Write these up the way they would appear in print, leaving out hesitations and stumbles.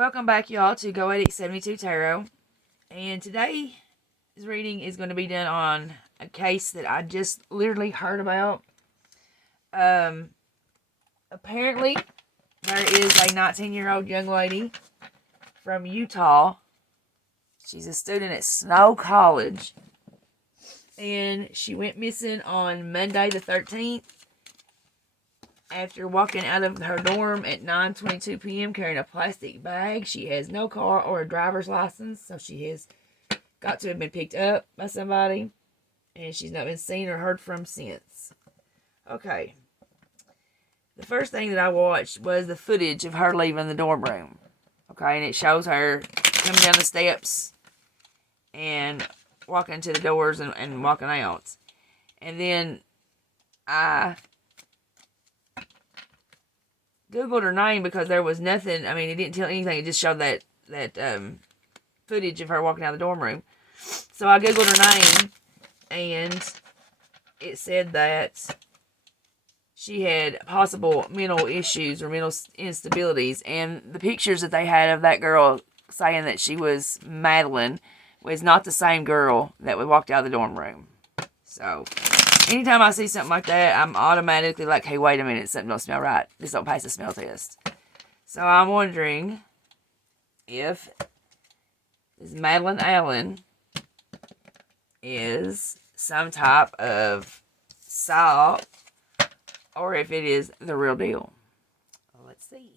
Welcome back, y'all, to Go 872 Tarot. And today's reading is going to be done on a case that I just literally heard about. Apparently, there is a 19-year-old young lady from Utah. She's a student at Snow College. And she went missing on Monday the 13th. After walking out of her dorm at 9:22 p.m. carrying a plastic bag. She has no car or a driver's license, so she has got to have been picked up by somebody, and she's not been seen or heard from since. Okay. The first thing that I watched was the footage of her leaving the dorm room. Okay, and it shows her coming down the steps and walking to the doors and walking out. And then I Googled her name because there was nothing. I mean, it didn't tell anything. It just showed that footage of her walking out of the dorm room. So I Googled her name, and it said that she had possible mental issues or mental instabilities. And the pictures that they had of that girl saying that she was Madelyn was not the same girl that walked out of the dorm room. So anytime I see something like that, I'm automatically like, hey, wait a minute, something don't smell right. This don't pass the smell test. So I'm wondering if this Madelyn Allen is some type of psyop or if it is the real deal. Let's see.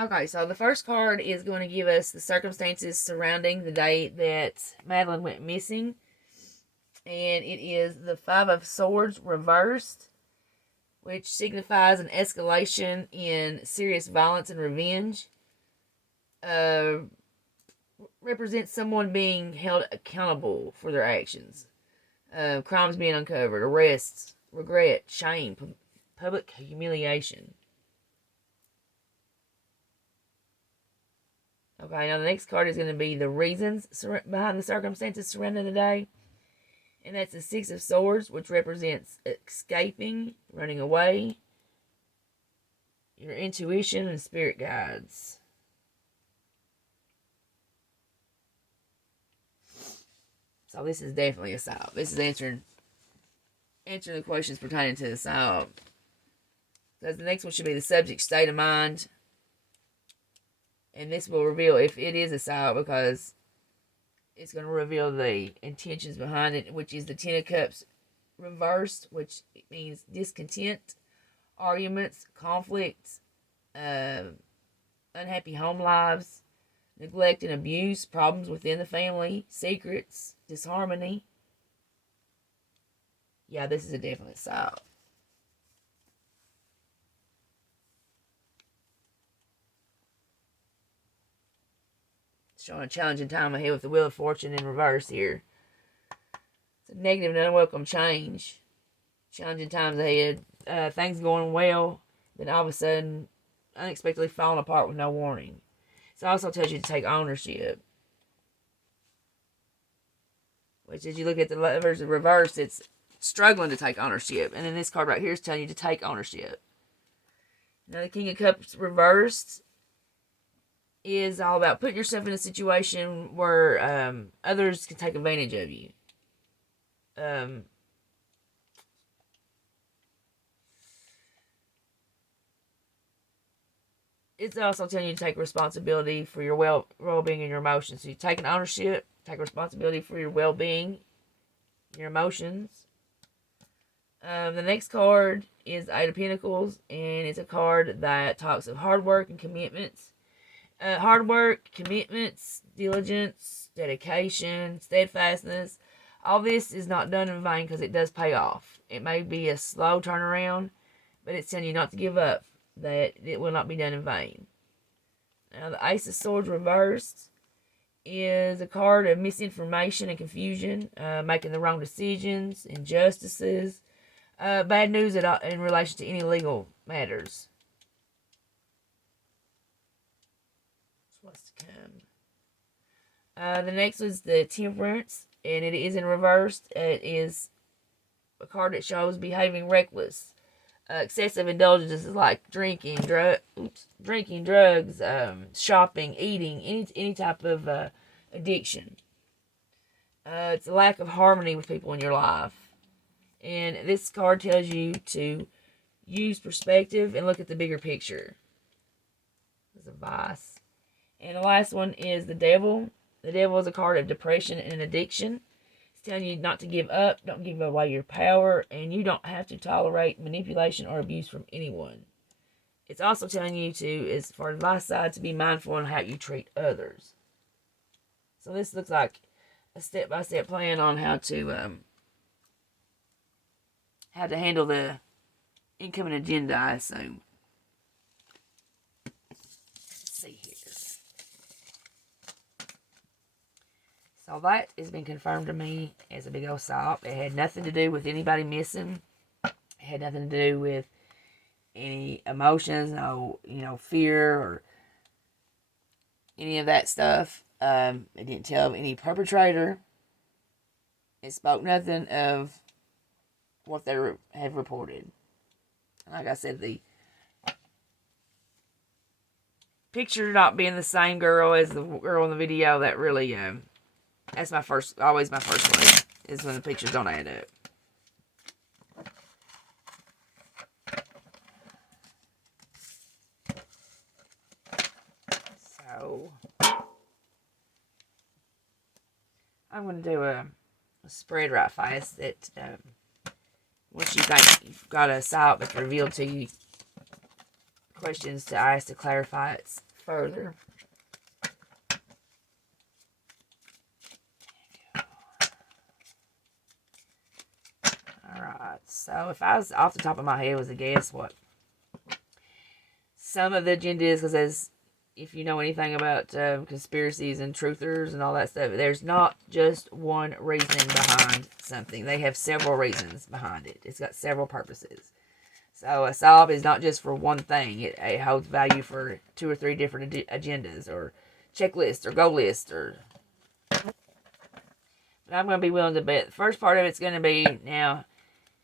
Okay, so the first card is going to give us the circumstances surrounding the day that Madelyn went missing. And it is the Five of Swords reversed, which signifies an escalation in serious violence and revenge. Represents someone being held accountable for their actions. Crimes being uncovered, arrests, regret, shame, public humiliation. Okay, now the next card is going to be the reasons behind the circumstances surrounding the day. And that's the Six of Swords, which represents escaping, running away, your intuition, and spirit guides. So this is definitely a psyop. This is answering the questions pertaining to the psyop. So the next one should be the subject state of mind. And this will reveal if it is a psyop because it's going to reveal the intentions behind it, which is the Ten of Cups reversed, which means discontent, arguments, conflicts, unhappy home lives, neglect and abuse, problems within the family, secrets, disharmony. Yeah, this is a definite psyop. Showing a challenging time ahead with the Wheel of Fortune in reverse here. It's a negative and unwelcome change. Challenging times ahead. Things going well, then all of a sudden, unexpectedly falling apart with no warning. It also tells you to take ownership. Which, as you look at the Lovers in reverse, it's struggling to take ownership. And then this card right here is telling you to take ownership. Now, the King of Cups reversed is all about putting yourself in a situation where others can take advantage of you. it's also telling you to take responsibility for your well-being and your emotions. So you're taking ownership, take responsibility for your well-being, your emotions. The next card is Eight of Pentacles, and it's a card that talks of hard work and commitments. Hard work, commitments, diligence, dedication, steadfastness. All this is not done in vain because it does pay off. It may be a slow turnaround, but it's telling you not to give up, that it will not be done in vain. Now, the Ace of Swords reversed is a card of misinformation and confusion, making the wrong decisions, injustices, bad news in relation to any legal matters. What's to come? The next is the Temperance, and it is in reverse. It is a card that shows behaving reckless. Excessive indulgences like drinking, drugs, shopping, eating, any type of addiction. It's a lack of harmony with people in your life. And this card tells you to use perspective and look at the bigger picture. It's a vice. And the last one is the Devil. The Devil is a card of depression and addiction. It's telling you not to give up, don't give away your power, and you don't have to tolerate manipulation or abuse from anyone. It's also telling you to, as far as my side, to be mindful on how you treat others. So this looks like a step-by-step plan on how to handle the incoming agenda, I assume. Let's see here. So that has been confirmed to me as a big old sop. It had nothing to do with anybody missing. It had nothing to do with any emotions, no, fear or any of that stuff. It didn't tell of any perpetrator. It spoke nothing of what they have reported. Like I said, the picture not being the same girl as the girl in the video, that really, that's always my first one, is when the pictures don't add up. So, I'm going to do a spread right fast that, once you think you've got a site that's revealed to you, questions to ask to clarify it further. Alright, so if I was off the top of my head was to guess what some of the agenda is, because as if you know anything about conspiracies and truthers and all that stuff, there's not just one reason behind something. They have several reasons behind it. It's got several purposes. So a solve is not just for one thing. It holds value for 2 or 3 different agendas or checklists or goal lists. But I'm going to be willing to bet the first part of it's going to be, now,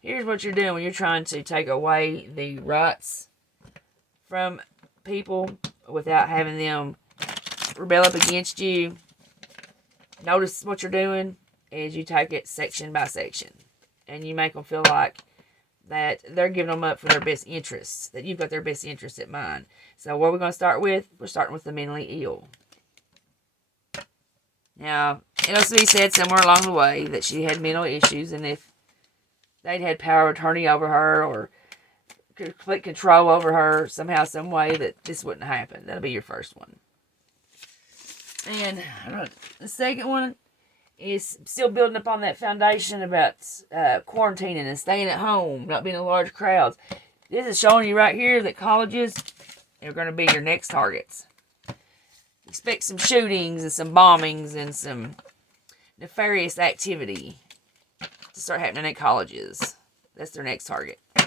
here's what you're doing when you're trying to take away the rights from people without having them rebel up against you. Notice what you're doing is you take it section by section, and you make them feel like that they're giving them up for their best interests, that you've got their best interests at mind. So what we're going to start with, we're starting with the mentally ill. Now, it'll be said somewhere along the way that she had mental issues, and if they'd had power of attorney over her or complete control over her somehow, some way, that this wouldn't happen. That'll be your first one. And the second one is still building upon that foundation about quarantining and staying at home, not being in large crowds. This is showing you right here that colleges are going to be your next targets. Expect some shootings and some bombings and some nefarious activity to start happening at colleges. That's their next target. Go.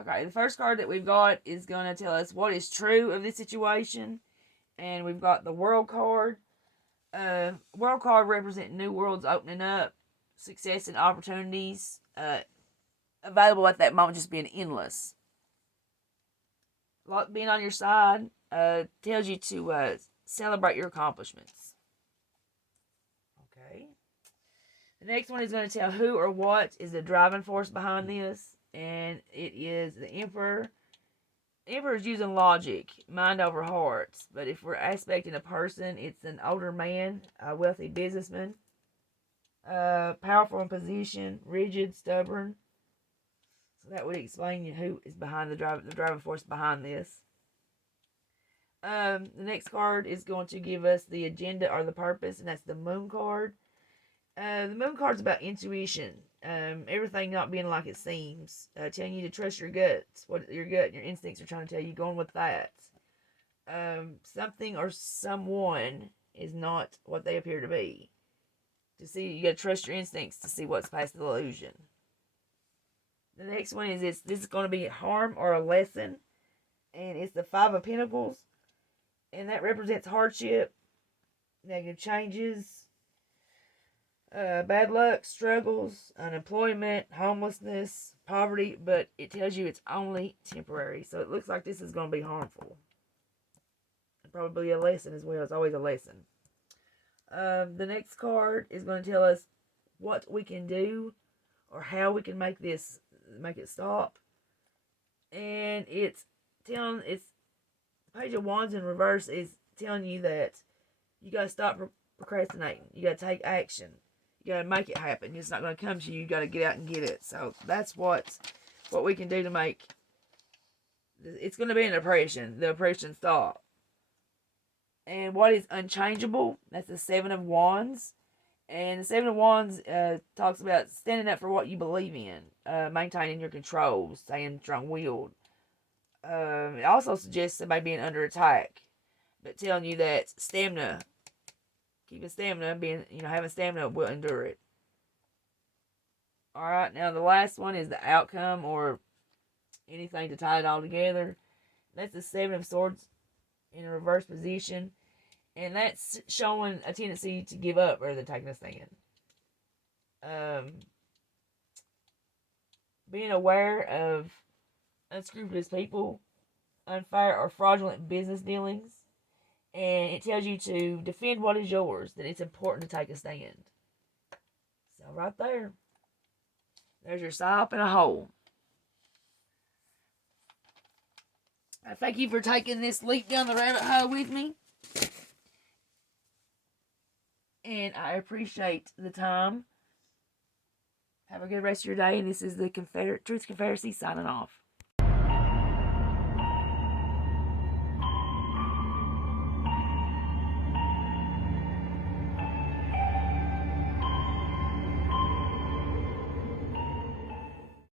Okay, the first card that we've got is going to tell us what is true of this situation. And we've got the World card. World card represents new worlds opening up, success and opportunities available at that moment, just being endless. Luck being on your side tells you to celebrate your accomplishments. Okay. The next one is going to tell who or what is the driving force behind this, and it is the Emperor. The Emperor is using logic, mind over heart, but if we're aspecting a person, it's an older man, a wealthy businessman, powerful in position, rigid, stubborn. So that would explain who is behind the driving force behind this. The next card is going to give us the agenda or the purpose, and that's the Moon card. The Moon card's about intuition. Everything not being like it seems. Telling you to trust your guts. What your gut and your instincts are trying to tell you. Going with that. Something or someone is not what they appear to be. To see, you gotta trust your instincts to see what's past the illusion. The next one is this is going to be harm or a lesson. And it's the Five of Pentacles. And that represents hardship, negative changes, bad luck, struggles, unemployment, homelessness, poverty, but it tells you it's only temporary. So it looks like this is going to be harmful. And probably a lesson as well. It's always a lesson. The next card is going to tell us what we can do or how we can make it stop. And it's Page of Wands in reverse is telling you that you got to stop procrastinating. You got to take action. You got to make it happen. It's not going to come to you. You got to get out and get it. So that's what we can do to make. It's going to be an oppression. The oppression stop. And what is unchangeable? That's the Seven of Wands. And the Seven of Wands talks about standing up for what you believe in, maintaining your control, staying strong-willed. It also suggests somebody being under attack, but telling you that stamina, keeping stamina, having stamina will endure it. Alright, now the last one is the outcome or anything to tie it all together. That's the Seven of Swords in a reverse position, and that's showing a tendency to give up rather than taking a stand. Being aware of unscrupulous people, unfair or fraudulent business dealings, and it tells you to defend what is yours, that it's important to take a stand. So right there's your sop in a hole. I thank you for taking this leap down the rabbit hole with me, and I appreciate the time. Have a good rest of your day, and this is the Truth Confederacy signing off.